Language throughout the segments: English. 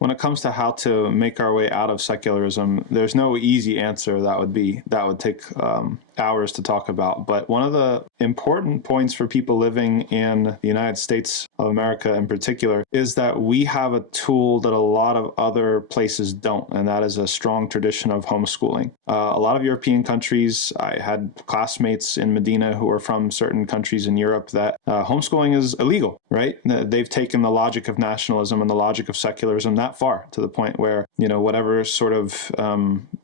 when it comes to how to make our way out of secularism, there's no easy answer that would take hours to talk about. But one of the important points for people living in the United States of America in particular is that we have a tool that a lot of other places don't, and that is a strong tradition of homeschooling. A lot of European countries, I had classmates in Medina who are from certain countries in Europe that homeschooling is illegal, right? They've taken the logic of nationalism and the logic of secularism that far, to the point where, whatever sort of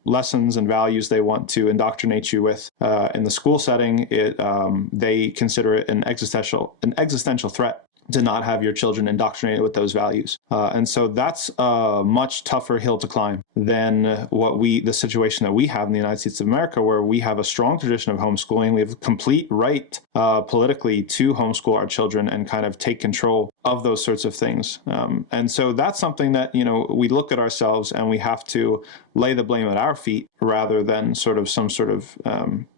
lessons and values they want to indoctrinate you with in the school setting, they consider it an existential threat to not have your children indoctrinated with those values. And so that's a much tougher hill to climb than the situation that we have in the United States of America, where we have a strong tradition of homeschooling. We have a complete right politically to homeschool our children and kind of take control of those sorts of things. And so that's something that, we look at ourselves and we have to lay the blame at our feet rather than some sort of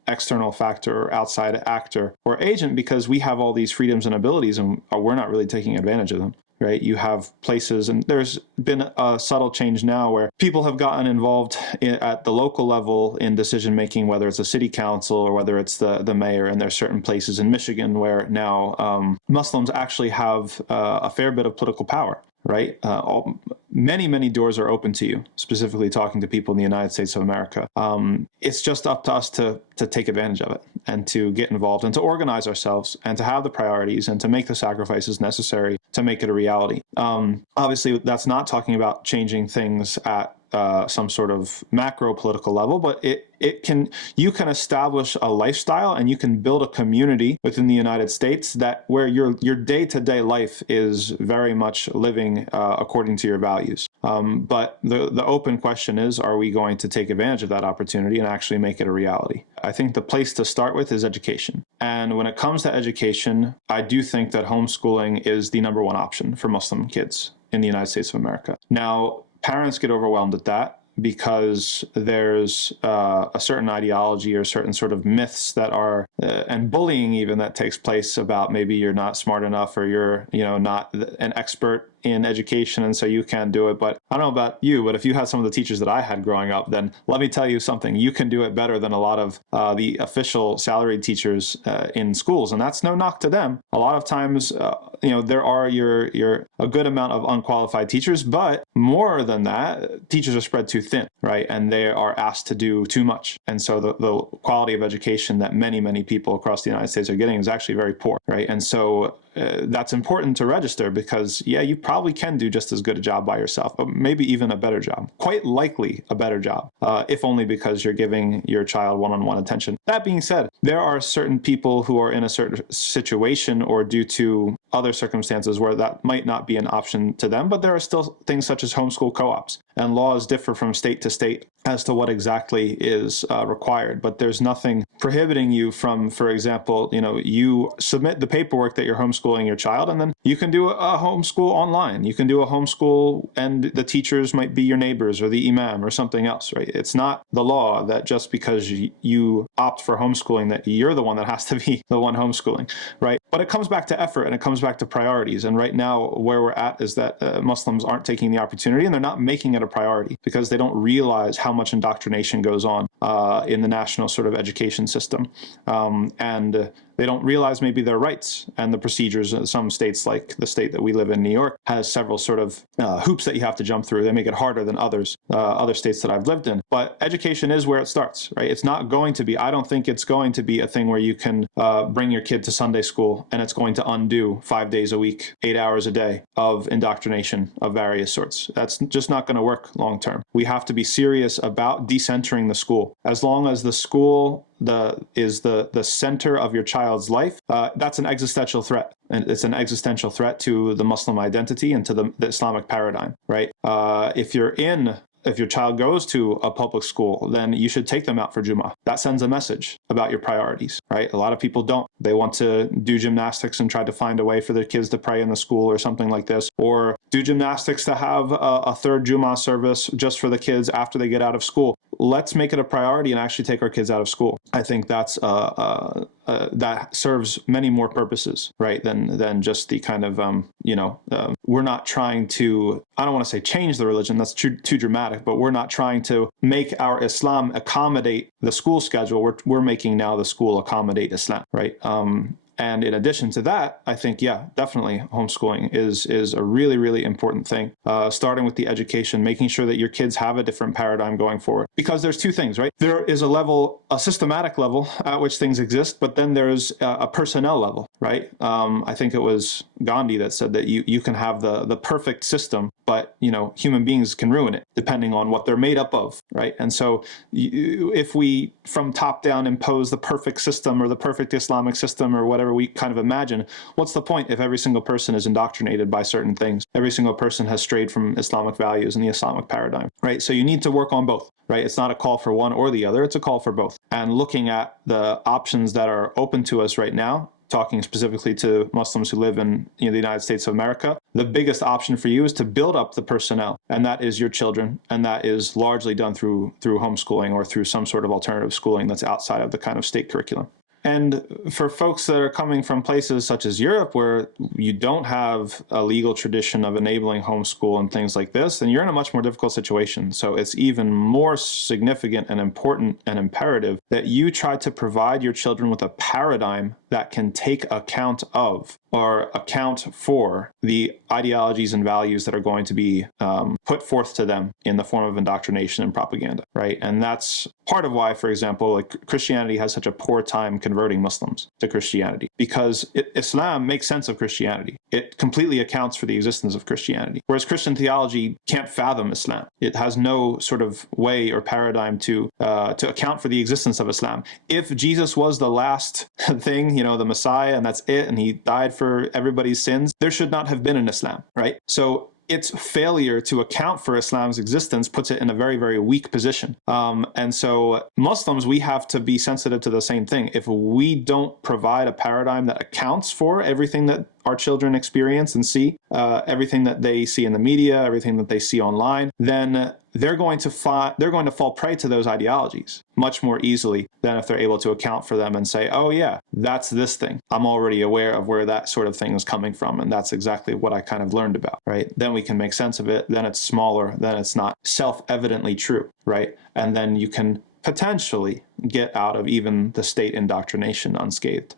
external factor or outside actor or agent, because we have all these freedoms and abilities and we're not really taking advantage of them. Right? You have places, and there's been a subtle change now where people have gotten involved at the local level in decision making, whether it's a city council or whether it's the mayor. And there's certain places in Michigan where now Muslims actually have a fair bit of political power. Right? Many doors are open to you, specifically talking to people in the United States of America. It's just up to us to take advantage of it and to get involved and to organize ourselves and to have the priorities and to make the sacrifices necessary to make it a reality. Obviously, that's not talking about changing things at some sort of macro political level, but you can establish a lifestyle and you can build a community within the United States where your day-to-day life is very much living according to your values. But the open question is, are we going to take advantage of that opportunity and actually make it a reality? I think the place to start with is education. And when it comes to education, I do think that homeschooling is the number one option for Muslim kids in the United States of America. Now, parents get overwhelmed at that because there's a certain ideology or certain sort of myths that are, and bullying even, that takes place about maybe you're not smart enough or you're, not an expert in education and so you can't do it. But I don't know about you, but if you had some of the teachers that I had growing up, then let me tell you something, you can do it better than a lot of the official salaried teachers in schools. And that's no knock to them. A lot of times, there are a good amount of unqualified teachers, but more than that, teachers are spread too thin, right? And they are asked to do too much. And so the quality of education that many people across the United States are getting is actually very poor, right? And so that's important to register because, you probably can do just as good a job by yourself, but maybe even a better job, quite likely a better job, if only because you're giving your child one-on-one attention. That being said, there are certain people who are in a certain situation or due to other circumstances where that might not be an option to them, but there are still things such as homeschool co-ops, and laws differ from state to state as to what exactly is required. But there's nothing prohibiting you from, for example, you submit the paperwork that you're homeschooling your child, and then you can do a homeschool online. You can do a homeschool and the teachers might be your neighbors or the Imam or something else, right? It's not the law that just because you opt for homeschooling that you're the one that has to be the one homeschooling, right? But it comes back to effort and it comes back to priorities. And right now where we're at is that Muslims aren't taking the opportunity and they're not making it a priority because they don't realize how much indoctrination goes on in the national sort of education system. And they don't realize maybe their rights and the procedures. Some states, like the state that we live in, New York, has several sort of hoops that you have to jump through. They make it harder than other states that I've lived in. But education is where it starts, right? It's not going to be, I don't think it's going to be a thing where you can bring your kid to Sunday school and it's going to undo 5 days a week, 8 hours a day of indoctrination of various sorts. That's just not going to work long term. We have to be serious about decentering the school. As long as the school is the center of your child's life, that's an existential threat. And it's an existential threat to the Muslim identity and to the Islamic paradigm, right? If your child goes to a public school, then you should take them out for Jummah. That sends a message about your priorities, right? A lot of people don't. They want to do gymnastics and try to find a way for their kids to pray in the school or something like this, or do gymnastics to have a third Jummah service just for the kids after they get out of school. let's make it a priority and actually take our kids out of school. I think that serves many more purposes, right, than just the kind of, we're not trying to, I don't want to say change the religion, that's too dramatic, but we're not trying to make our Islam accommodate the school schedule. We're making now the school accommodate Islam, right? And in addition to that, I think, definitely homeschooling is a really, really important thing, starting with the education, making sure that your kids have a different paradigm going forward. Because there's two things, right? There is a systematic level at which things exist, but then there's a personnel level, right? I think it was Gandhi that said that you can have the perfect system, but, human beings can ruin it depending on what they're made up of, right? And so if we, from top down, impose the perfect system or the perfect Islamic system or whatever we kind of imagine, what's the point if every single person is indoctrinated by certain things? Every single person has strayed from Islamic values and the Islamic paradigm, right? So you need to work on both, right? It's not a call for one or the other, it's a call for both. And looking at the options that are open to us right now, talking specifically to Muslims who live in the United States of America, the biggest option for you is to build up the personnel, and that is your children, and that is largely done through homeschooling or through some sort of alternative schooling that's outside of the kind of state curriculum. And for folks that are coming from places such as Europe, where you don't have a legal tradition of enabling homeschool and things like this, then you're in a much more difficult situation. So it's even more significant and important and imperative that you try to provide your children with a paradigm that can take account of or account for the ideologies and values that are going to be put forth to them in the form of indoctrination and propaganda, right? And that's part of why, for example, like Christianity has such a poor time converting Muslims to Christianity, because Islam makes sense of Christianity. It completely accounts for the existence of Christianity, whereas Christian theology can't fathom Islam. It has no sort of way or paradigm to account for the existence of Islam. If Jesus was the last thing, the Messiah, and that's it, and he died for everybody's sins, there should not have been an Islam, right? So its failure to account for Islam's existence puts it in a very, very weak position. And so Muslims, we have to be sensitive to the same thing. If we don't provide a paradigm that accounts for everything that our children experience and see, everything that they see in the media, everything that they see online, then they're going to fall prey to those ideologies much more easily than if they're able to account for them and say, oh yeah, that's this thing. I'm already aware of where that sort of thing is coming from, and that's exactly what I kind of learned about, right? Then we can make sense of it, then it's smaller, then it's not self-evidently true, right? And then you can potentially get out of even the state indoctrination unscathed.